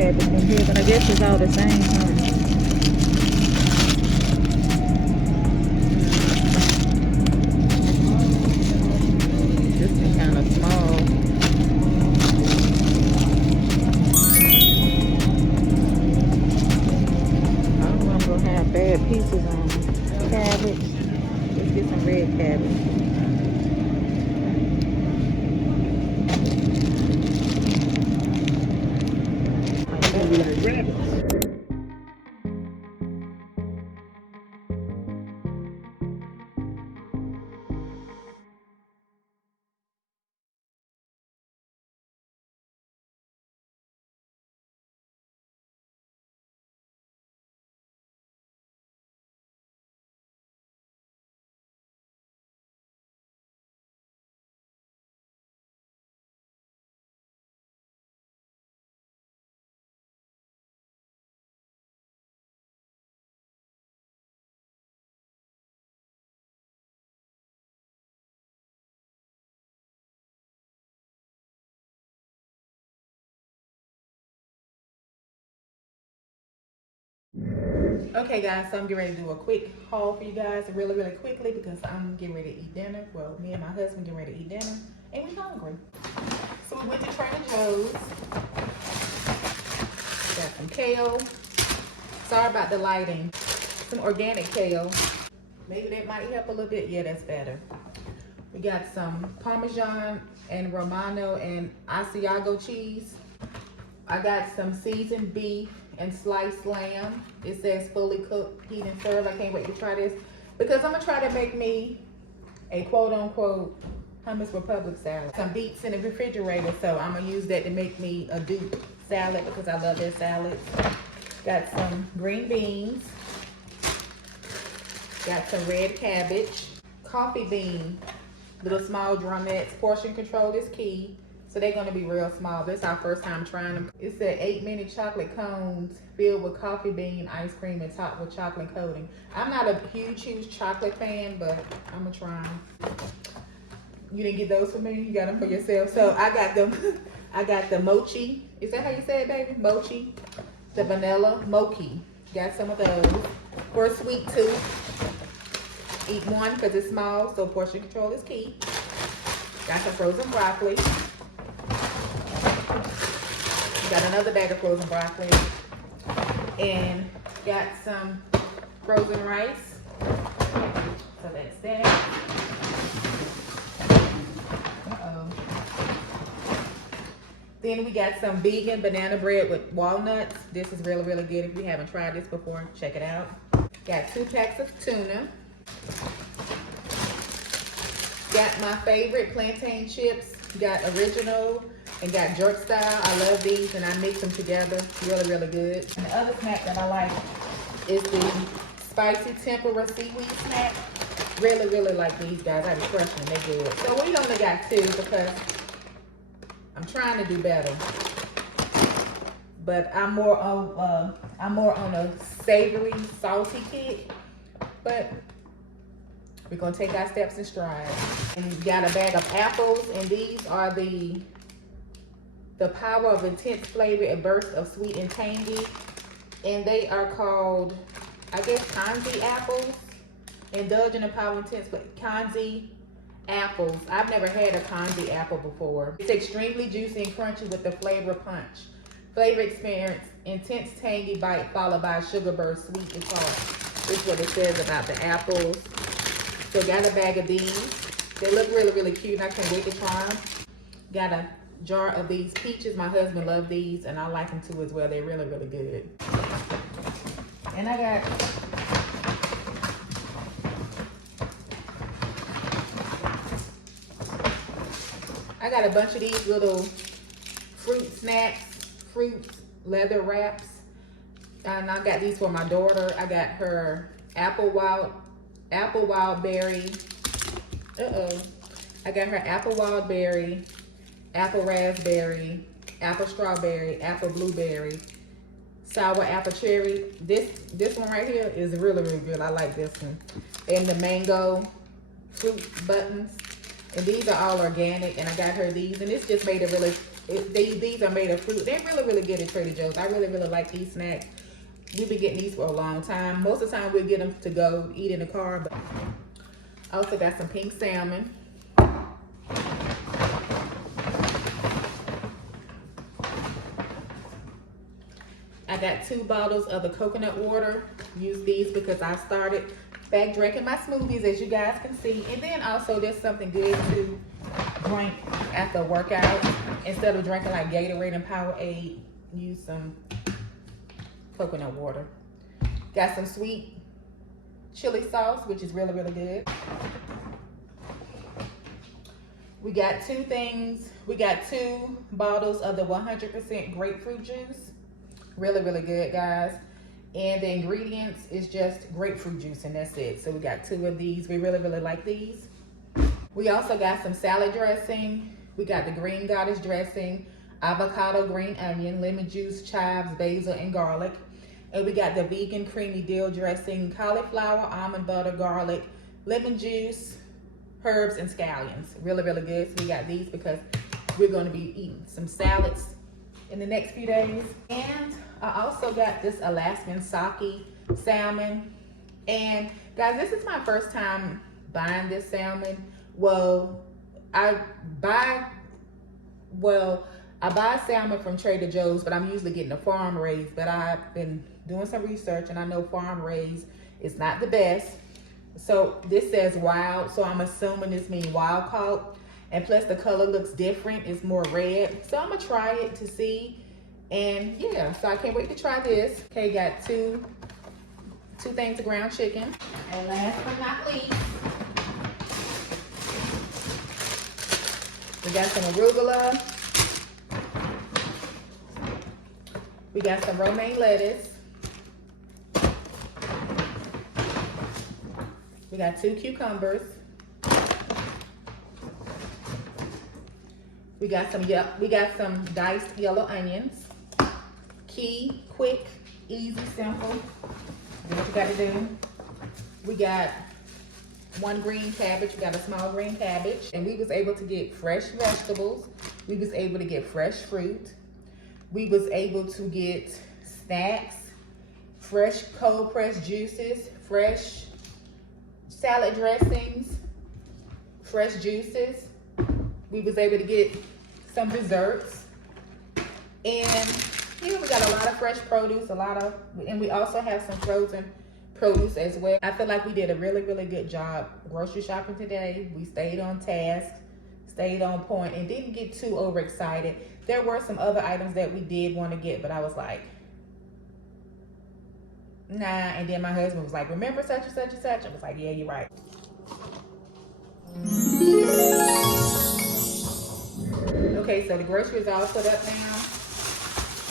cabbage in here, but I guess it's all the same, huh? This one kind of small. I don't want to have bad pieces on cabbage. Let's get some red cabbage. Like rabbits. Okay guys, so I'm getting ready to do a quick haul for you guys really quickly because I'm getting ready to eat dinner. Well, me and my husband getting ready to eat dinner and we're hungry. So we went to Trader Joe's. Got some kale. Sorry about the lighting. Some organic kale. Maybe that might help a little bit. Yeah, that's better. We got some Parmesan and Romano and Asiago cheese. I got some seasoned beef and sliced lamb. It says fully cooked, heat and serve. I can't wait to try this because I'm gonna try to make me a quote unquote hummus republic salad. Some beets in the refrigerator, so I'm gonna use that to make me a dupe salad because I love their salads. Got some green beans. Got some red cabbage. Coffee bean, little small drumettes. Portion control is key. So they're gonna be real small. This is our first time trying them. It said 8-minute chocolate cones filled with coffee bean ice cream and topped with chocolate coating. I'm not a huge chocolate fan, but I'm gonna try them. You didn't get those for me? You got them for yourself. So I got them. I got the mochi. Is that how you say it, baby? Mochi. The vanilla mochi. Got some of those. For a sweet tooth. Eat one because it's small, so portion control is key. Got some frozen broccoli. Got another bag of frozen broccoli. And got some frozen rice. So that's that. Uh-oh. Then we got some vegan banana bread with walnuts. This is really good. If you haven't tried this before, check it out. Got 2 packs of tuna. Got my favorite plantain chips. Got original and got jerk style. I love these and I mix them together. Really good. And the other snack that I like is the spicy tempura seaweed snack. Really like these guys. I be crushing them. They good. So we only got 2 because I'm trying to do better. But I'm more on a savory, salty kick. But we're gonna take our steps in stride. And we got a bag of apples, and these are the power of intense flavor, a burst of sweet and tangy. And they are called, I guess, kanzi apples. Indulge in the power of intense flavor. Kanzi apples. I've never had a kanzi apple before. It's extremely juicy and crunchy with the flavor punch. Flavor experience, intense tangy bite followed by a sugar burst, sweet and tart. This is what it says about the apples. So got a bag of these. They look really cute and I can't wait to try them. Got a jar of these peaches. My husband loves these and I like them too as well. They're really good. And I got a bunch of these little fruit snacks, fruit leather wraps. And I got these for my daughter. I got her apple wild berry. I got her apple wild berry, apple raspberry, apple strawberry, apple blueberry, sour apple cherry. This one right here is really good. I like this one. And the mango fruit buttons. And these are all organic, and I got her these, and it's just made it really, these are made of fruit. They're really, really good at Trader Joe's. I really, really like these snacks. We've been getting these for a long time. Most of the time, we get them to go eat in the car, but I also got some pink salmon. I got 2 bottles of the coconut water. Use these because I started back drinking my smoothies, as you guys can see. And then also there's something good to drink after a workout. Instead of drinking like Gatorade and Powerade, use some coconut water. Got some sweet chili sauce, which is really, really good. We got 2 things. We got 2 bottles of the 100% grapefruit juice. Really, really good, guys. And the ingredients is just grapefruit juice, and that's it. So we got 2 of these. We really, really like these. We also got some salad dressing. We got the green goddess dressing, avocado, green onion, lemon juice, chives, basil, and garlic. And we got the vegan creamy dill dressing, cauliflower, almond butter, garlic, lemon juice, herbs, and scallions. Really, really good. So we got these because we're going to be eating some salads in the next few days. And I also got this Alaskan sake salmon. And guys, this is my first time buying this salmon. Well, I buy salmon from Trader Joe's, but I'm usually getting a farm raised. But I've been doing some research, and I know farm raised is not the best. So this says wild, so I'm assuming this means wild caught. And plus the color looks different, it's more red. So I'm gonna try it to see. And yeah, so I can't wait to try this. Okay, got two things of ground chicken. And last but not least, we got some arugula. We got some romaine lettuce. We got 2 cucumbers. We got some diced yellow onions. Key, quick, easy, simple. Do what you gotta do. We got 1 green cabbage. We got a small green cabbage. And we was able to get fresh vegetables. We was able to get fresh fruit. We was able to get snacks, fresh cold pressed juices, fresh salad dressings, fresh juices. We was able to get some desserts. And here we got a lot of fresh produce, and we also have some frozen produce as well. I feel like we did a really, really good job grocery shopping today. We stayed on task, stayed on point, and didn't get too overexcited. There were some other items that we did want to get, but I was like, nah. And then my husband was like, remember such and such and such? I was like, yeah, you're right. Okay, so the groceries all put up now,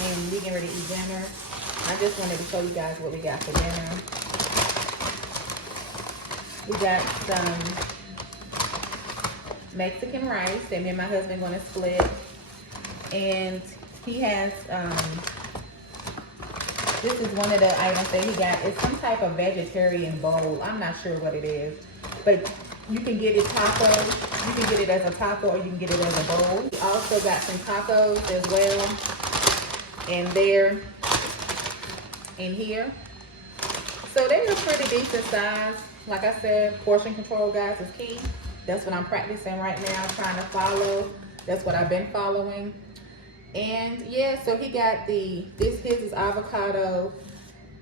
and we getting ready to eat dinner. I just wanted to show you guys what we got for dinner. We got some Mexican rice that me and my husband going to split, and he has this is one of the items that he got. It's some type of vegetarian bowl. I'm not sure what it is, but you can get it tacos. You can get it as a taco, or you can get it as a bowl. We also got some tacos as well, and they're in here. So they're a pretty decent size. Like I said, portion control, guys, is key. That's what I'm practicing right now, trying to follow. That's what I've been following. And yeah, so he got his is avocado.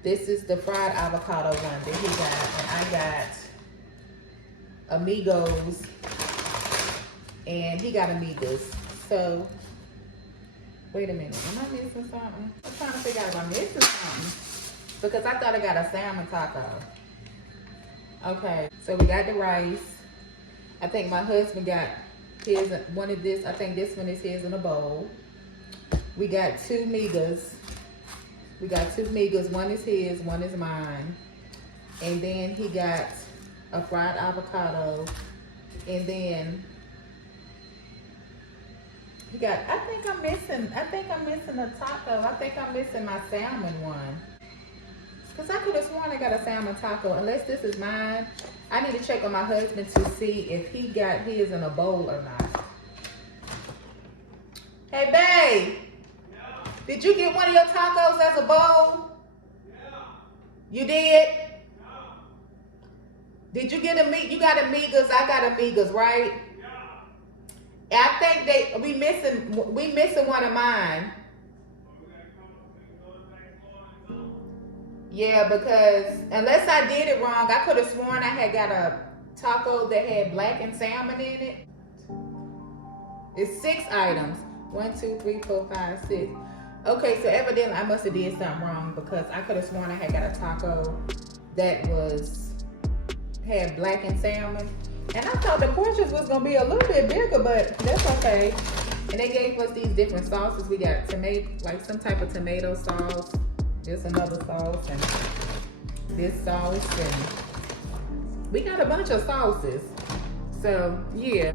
This is the fried avocado one that he got, and I got amigos, and he got amigas. So wait a minute, am I missing something? I'm trying to figure out if I'm missing something, because I thought I got a salmon taco. Okay, so we got the rice. I think my husband got his, one of this, I think this one is his in a bowl. We got 2 migas. We got 2 migas. One is his, one is mine. And then he got a fried avocado. And then he got, I think I'm missing a taco. I think I'm missing my salmon one. Because I could have sworn I got a salmon taco. Unless this is mine. I need to check on my husband to see if he got his in a bowl or not. Hey, babe. Yeah. Did you get one of your tacos as a bowl? Yeah. You did? Yeah. Did you get a meat? You got amigas. I got amigas, right? Yeah. I think we missing one of mine. Yeah, because unless I did it wrong, I could have sworn I had got a taco that had black and salmon in it. It's 6 items. 1, 2, 3, 4, 5, 6. Okay, so evidently I must have did something wrong because I could have sworn I had got a taco that had black and salmon. And I thought the portions was gonna be a little bit bigger, but that's okay. And they gave us these different sauces. We got tomato, like some type of tomato sauce. There's another sauce and this sauce, and we got a bunch of sauces. So yeah.